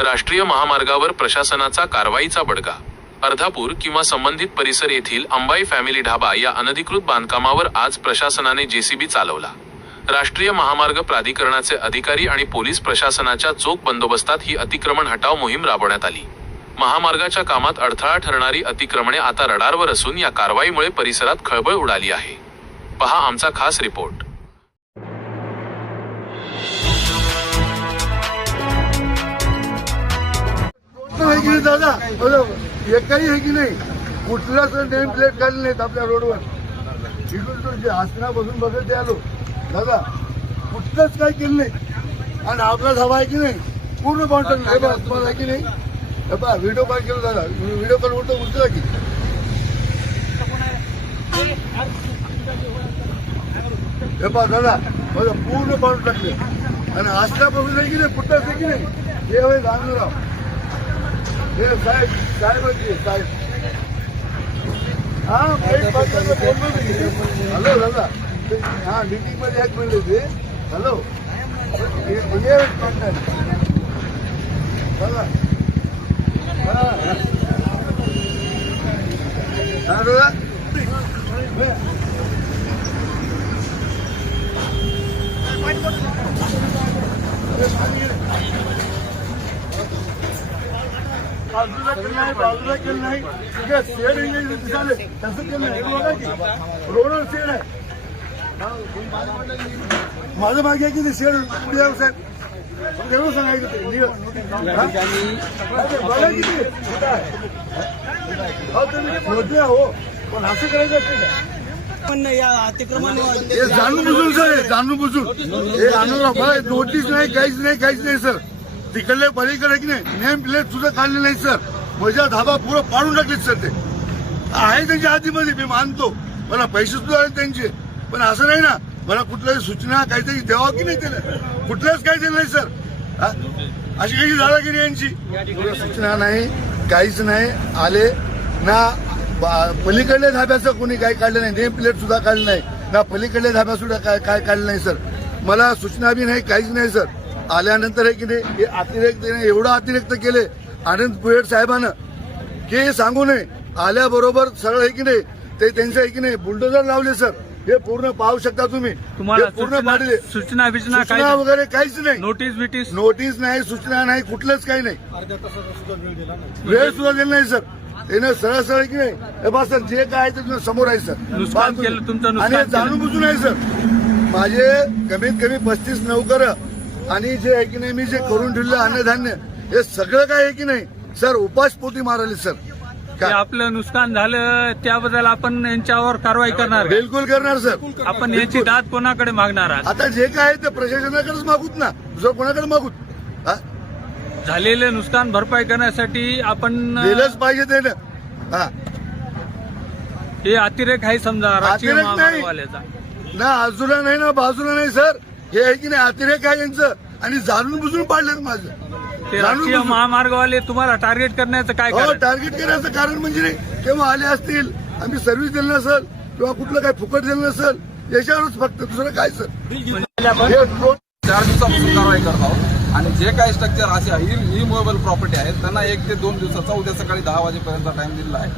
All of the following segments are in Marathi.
राष्ट्रीय महामार्गावर प्रशासनाचा कारवाईचा बडगा. अर्धापूर किंवा संबंधित परिसर येथील अंबाई फॅमिली ढाबा या अनधिकृत बांधकामावर आज प्रशासनाने जेसीबी चालवला. राष्ट्रीय महामार्ग प्राधिकरणाचे अधिकारी आणि पोलीस प्रशासनाच्या चोख बंदोबस्तात ही अतिक्रमण हटाव मोहीम राबवण्यात आली. महामार्गाच्या कामात अडथळा ठरणारी अतिक्रमणे आता रडारवर असून या कारवाईमुळे परिसरात खळबळ उडाली आहे. पहा आमचा खास रिपोर्ट. दादा एकही आहे की नाही, कुठलाच नेम प्लेट काढले नाहीत आपल्या रोडवर. इकडून आसनापासून बघत आलो दादा, कुठलंच काही केलं नाही. आणि आपला धावा आहे की नाही पूर्ण बाउंड्री आहे की नाही. व्हिडिओ कॉल केला दादा, व्हिडिओ कॉल उठला की दादा माझा पूर्ण बाउंड्री टाकले. आणि आसनापासून आहे की नाही, कुठलंच आहे की नाही. हे होय रामराव हे साहेब साहेब हा हॅलो दादा, हा मीटिंग मध्ये एक म्हणले ते. हॅलो दादा हा दादा बाजूला केलं नाही शेड दिसाले तसं केलं नाही. बघा की रोडवर शेड आहे. माझं मागे की शेड पुढे यावं साहेब एवढं सांगायचं ते बघा किती हो, पण असं करायचं पण या अतिक्रमण हे जाणून बुजून सर, जाणून बुजून हे आणून नोटीस नाही, काहीच नाही सर. तिकडले पलीकडे की नाही नेम प्लेट सुद्धा काढले नाही सर. माझ्या धाबा पुरं पाडून टाकलेत सर. ते आहे त्यांच्या हातीमध्ये, मी मानतो. मला पैसे सुद्धा आहेत त्यांचे, पण असं नाही ना. मला कुठल्याही सूचना काहीतरी द्यावं की नाही त्याला. कुठल्याच काही दिलं नाही सर. अशी काही झालं की नाही यांची सूचना नाही, काहीच नाही. आले ना पलीकडल्या धाब्याचं कोणी काही काढलं नाही, नेम प्लेट सुद्धा काढलं नाही ना. पलीकडल्या धाब्या सुद्धा काय काढलं नाही सर. मला सूचना बी नाही, काहीच नाही सर. आल्यानंतर आहे की नाही हे अतिरेक एवढा अतिरिक्त केले आनंद पुयड साहेबांना की सांगू नये. आल्याबरोबर सरळ आहे की नाही ते त्यांचं आहे की नाही बुलडोजर लावले सर. हे पूर्ण पाहू शकता तुम्ही. पूर्ण पाडले. सूचना वगैरे काहीच नाही. नोटीस नाही, सूचना नाही, कुठलंच काही नाही. वेळ सुद्धा दिला नाही सर. त्यानं सरळ की नाही हे बा सर जे काय आहे ते समोर आहे सर. आणि जाणून बुजून आहे सर. माझे कमीत कमी 35 नोकर आणि जे आहे की नाही मी जे करून ठेवलं अन्नधान्य हे सगळं काय आहे की नाही सर उपासपोटी मारले सर. आपलं नुकसान झालं त्याबद्दल आपण यांच्यावर कारवाई करणार. बिलकुल करणार सर. आपण याची दाद कोणाकडे मागणार आहात? आता जे काय आहे ते प्रशासनाकडेच मागूत ना, दुसरं कोणाकडे मागूत. झालेले नुकसान भरपाई करण्यासाठी आपण दिलंच पाहिजे त्यानं. हे अतिरेक आहे समजा अतिरेक नाही ना, आजूला नाही ना बाजूला नाही सर. हे आहे की नाही अतिरेक आहे यांचं. आणि जाणून बुजून पाडलेत माझं. ते राष्ट्रीय महामार्गवाले तुम्हाला टार्गेट करण्याचं काय कारण? टार्गेट करण्याचं कारण म्हणजे नाही केव्हा आले असतील, आम्ही सर्व्हिस दिली नसेल किंवा कुठलं काही फुकट दिलं नसेल याच्यावरच फक्त, दुसरं काय सर. 4 दिवसापासून कारवाई करत आहोत. आणि जे काही स्ट्रक्चर असे इमूव्हेबल प्रॉपर्टी आहेत त्यांना 1 ते 2 दिवसाचा उद्या सकाळी 10 वाजेपर्यंत टाइम दिलेला आहे.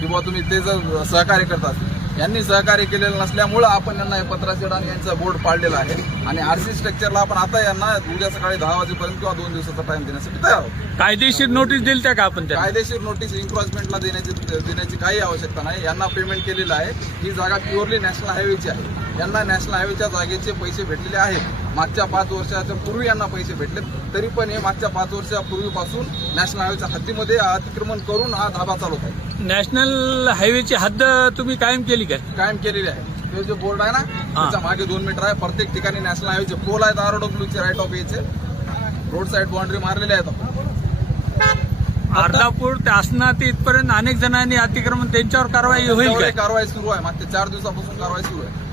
किंवा तुम्ही ते जर सहकार्य करतात, यांनी सहकार्य केलेलं नसल्यामुळं आपण यांना पत्राचेड आणि यांचा बोर्ड पाडलेला आहे. आणि आरसी स्ट्रक्चरला आपण आता यांना उद्या सकाळी 10 वाजेपर्यंत किंवा 2 दिवसाचा टाइम देण्यासाठी तयार आहोत. कायदेशीर नोटीस दिली त्या का आपण? कायदेशीर नोटीस इन्क्रोचमेंटला देण्याची काही आवश्यकता नाही. यांना पेमेंट केलेलं आहे. ही जागा प्युअरली नॅशनल हायवेची आहे. यांना नॅशनल हायवेच्या जागेचे पैसे भेटलेले आहेत. मागच्या 5 वर्षाच्या पूर्वी यांना पैसे भेटले, तरी पण हे मागच्या 5 वर्षापूर्वीपासून नॅशनल हायवेच्या हद्दीमध्ये अतिक्रमण करून हा धाबा चालवत आहे. नॅशनल हायवेची हद्द तुम्ही कायम केली काय? कायम केलेली आहे. ते जो बोर्ड आहे ना त्याच्या मागे 2 मीटर आहे. प्रत्येक ठिकाणी नॅशनल हायवेचे पोल आहेत. ROWचे राईट ऑफ वेचे रोड साईड बाउंड्री मारलेले आहेत. अर्धापूर ते आसना ते इथपर्यंत अनेक जणांनी अतिक्रमण, त्यांच्यावर कारवाई होईल काय? कारवाई सुरू आहे. मागच्या 4 दिवसापासून कारवाई सुरू आहे.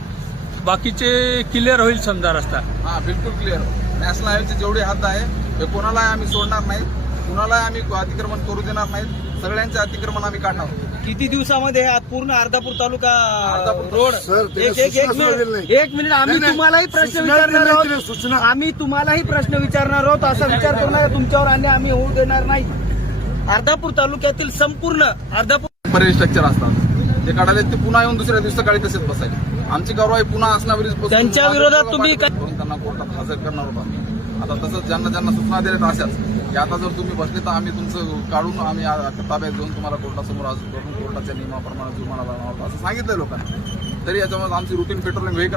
बाकीचे क्लिअर होईल समजा रस्ता? हा बिलकुल क्लिअर. नॅशनल हायवेची जेवढी हद्द आहे हे कोणाला आम्ही सोडणार नाही. कुणाला आम्ही अतिक्रमण करू देणार नाही. सगळ्यांचे अतिक्रमण आम्ही काढणार आहोत. किती दिवसामध्ये हे आज पूर्ण अर्धापूर तालुका अर्धापूर रोड सर, त्याला एक सूचना सुद्धा दिली नाही. मिनिट आम्ही नाही, तुम्हालाही प्रश्न सूचना विचारणार दिली नाही आहोत. तिने, सूचना. आम्ही तुम्हालाही प्रश्न विचारणार आहोत. असा विचार करणार तुमच्यावर अन्याय आम्ही होऊ देणार नाही. अर्धापूर तालुक्यातील संपूर्ण अर्धापूर पर्यायी स्ट्रक्चर असतात ते काढायला ते पुन्हा येऊन दुसऱ्या दिवशी सकाळी तसेच बसायचे. आमची कारवाई पुन्हा असण्यावरीच त्यांच्या विरोधात तुम्ही काय- करून त्यांना कोर्टात हजर करणार होतो आम्ही. आता तसंच ज्यांना ज्यांना सूचना दिल्या अशाच की आता जर तुम्ही बसले तर आम्ही तुमचं काढून आम्ही ताब्यात घेऊन तुम्हाला कोर्टासमोर हजर करून कोर्टाच्या नियमाप्रमाणे जुर्माना लावणार आहोत असं सांगितलं लोकांना. तरी याच्यामध्ये आमची रुटीन पेट्रोलिंग व्हेकल